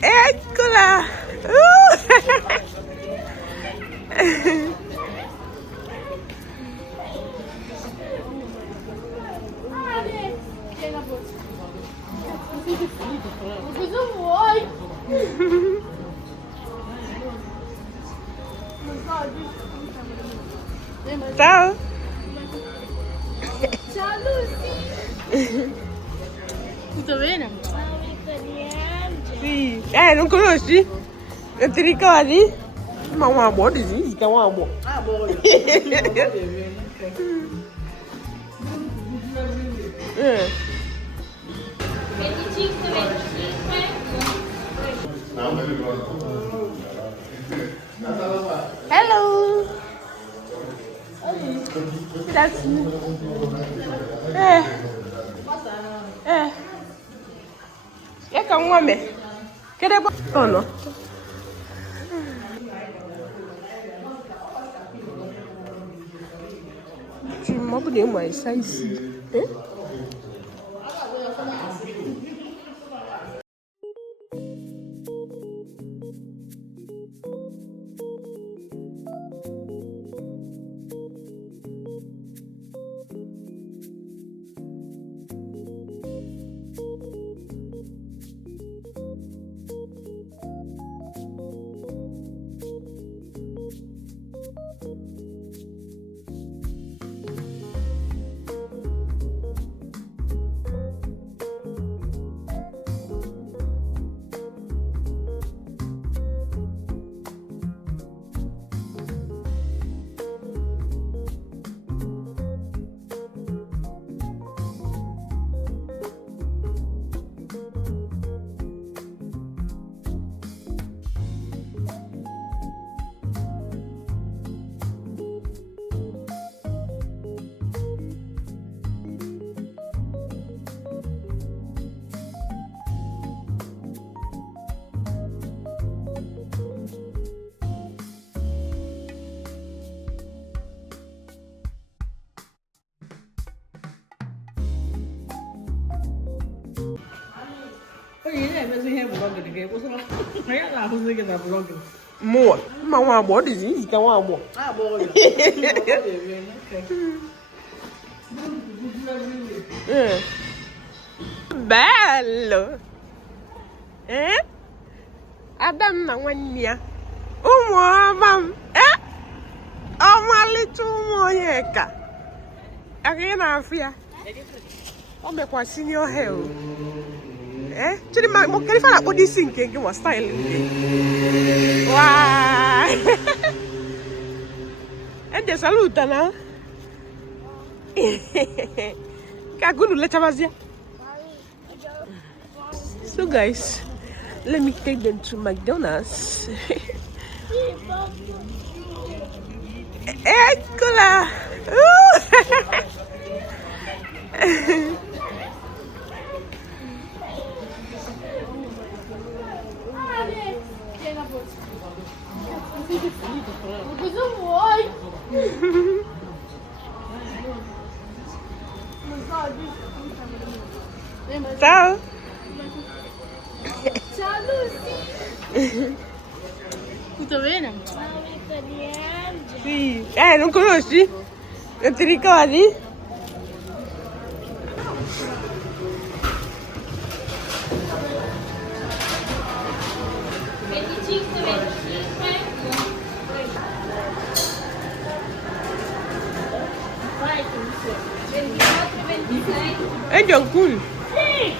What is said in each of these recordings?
Eccola! Cosa vuoi? Ciao! Ciao Lucy! Tutto bene? Sì. Non conosci? Non ti ricordi? Ma una buona si chiama una buona. Ah, boh. Eh. 25, 25. Hello. That's me. Ya kan wame. Kede ba? Oh no. Tu m'as donné moi ça ici. Hein? More. Ma una buona si chiama una buona. Ah, boh. Bello. Adam na nwanne ya. Ụmụ ọma m. Ọmalịcha ụmụ onye ka. Aka ị na-afụ ya. O mekwa senior hair. Chidi ma mo kerifa na kpodi isi nke gị wa style nke. Wow. Ede saluta na. Ka gunu lecha bazia. So guys, let me take them to McDonald's. Eccola! Cosa vuoi? Ciao! Ciao Lucy! Tutto bene? Sì. Non conosci? Non ti ricordi? È già cool. Sì!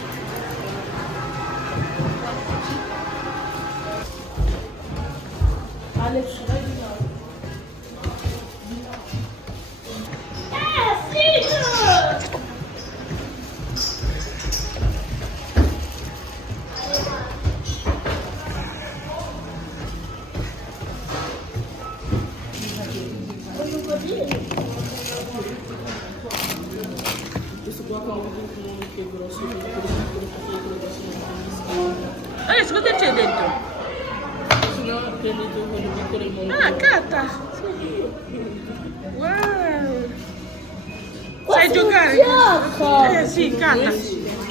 Adesso cosa c'è dentro? Ah, carta! Wow! Sai giocare? Gioco! Sì, carta.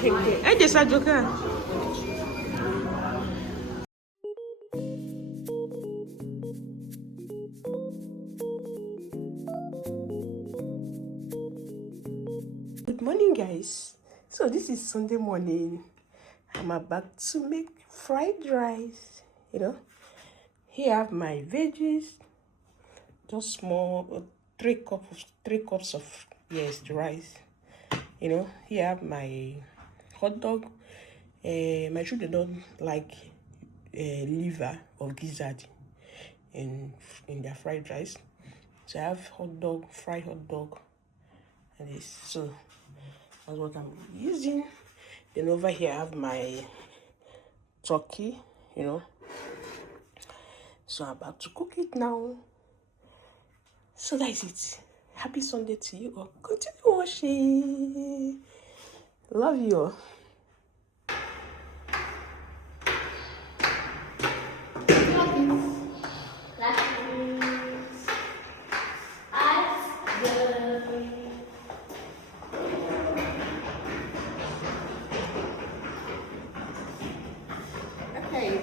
Okay. I just had to go. Good morning, guys. So this is Sunday morning. I'm about to make fried rice. You know, here I have my veggies. Just small, 3 cups of rice. You know, here I have my hot dog. My children don't like liver or gizzard in their fried rice, so I have fried hot dog, and this. So that's what I'm using. Then over here I have my turkey. You know, so I'm about to cook it now. So that is it. Happy Sunday to you all. Continue watching. Love you all. Okay.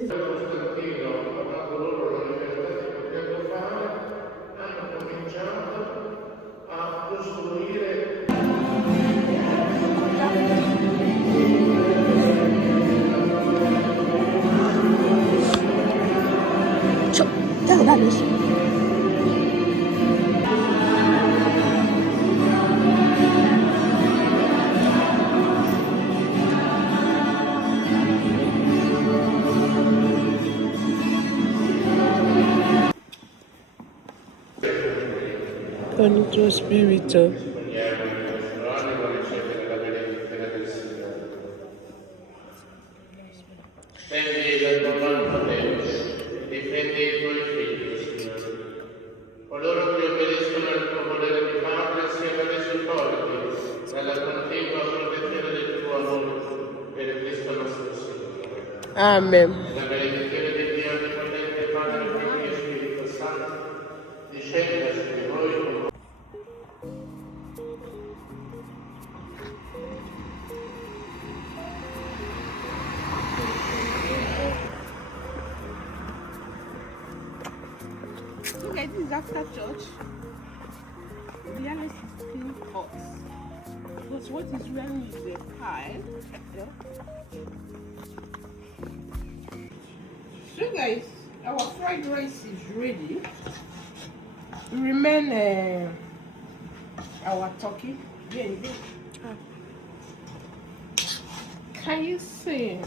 Costantino, quando loro l'hanno diventati qualche anno fa, hanno cominciato a costruire. Con il tuo spirito. Devono ricevere la benedizione del Signore. Stendi la tua mano a Deus e difendi i tuoi figli, Signore. Coloro che obbediscono al tuo volere di Padre siano resi forti dalla continua protezione del tuo amore per Cristo nostro Signore. Amen. La benedizione di Dio Onnipotente, Padre, Figlio e Spirito Santo, discenda su di voi. So guys, this is after church. The other is still hot. Because what is really is a pie. You know? So guys, our fried rice is ready. We remain our turkey. Can you see?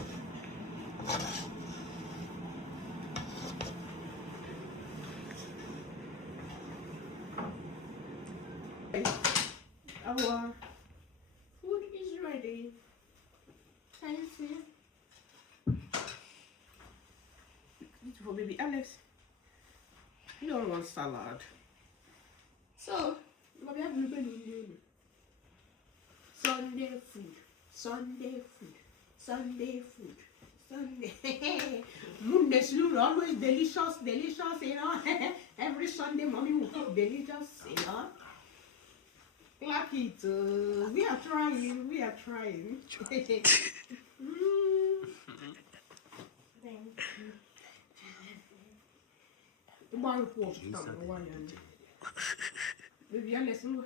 Our food is ready. Can you see? This for baby Alex. You don't want salad. So, we have Sunday food. Sunday food. Sunday food. Sunday. Mondays, always delicious, you know. Every Sunday, mommy will cook delicious, you know. Like it. We are trying. Thank you. Baby, listen.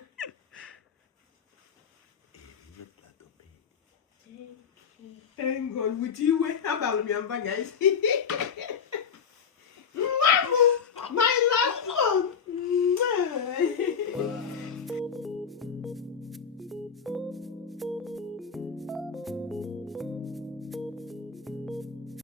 Thank God with you. How about me, guys? My love.